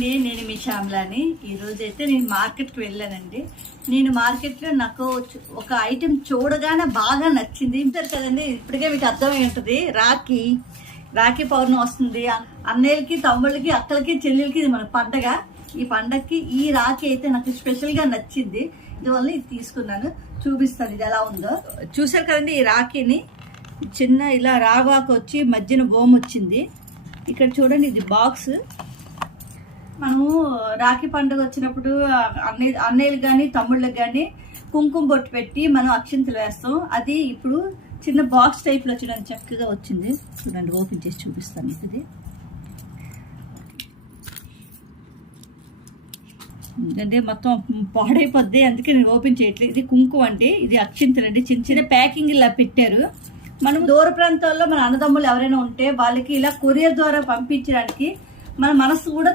అండి, నేను మీ శ్యామలాని. ఈరోజు అయితే నేను మార్కెట్కి వెళ్ళానండి. నేను మార్కెట్లో నాకు ఒక ఐటెం చూడగానే బాగా నచ్చింది. ఇంటారు కదండి, ఇప్పటికే మీకు అర్థమై ఉంటుంది. రాఖీ పౌర్ణమి వస్తుంది. అన్నయ్యలకి, తమ్ముళ్ళకి, అక్కలకి, చెల్లెలకి ఇది మన పండగ. ఈ పండగకి ఈ రాఖీ అయితే నాకు స్పెషల్గా నచ్చింది. ఇదివల్ల ఇది తీసుకున్నాను, చూపిస్తాను ఇది ఎలా ఉందో. చూసారు కదండి, ఈ రాఖీని చిన్న ఇలా రావాకు వచ్చి మధ్యన గోము వచ్చింది. ఇక్కడ చూడండి, ఇది బాక్స్. మనము రాఖీ పండుగ వచ్చినప్పుడు అన్నయ్యలు కానీ తమ్ముళ్ళకి కానీ కుంకుమ బొట్టు పెట్టి మనం అక్షింతలు వేస్తాం. అది ఇప్పుడు చిన్న బాక్స్ టైప్లో చూడండి చక్కగా వచ్చింది. చూడండి, ఓపెన్ చేసి చూపిస్తాను. ఇది అంటే మొత్తం పాడైపోద్ది, అందుకే నేను ఓపెన్ చేయట్లేదు. ఇది కుంకుమ అండి, ఇది అక్షింతలు అండి. చిన్న చిన్న ప్యాకింగ్ ఇలా పెట్టారు. మనం దూర ప్రాంతాల్లో మన అన్నదమ్ములు ఎవరైనా ఉంటే వాళ్ళకి ఇలా కొరియర్ ద్వారా పంపించడానికి మన మనసు కూడా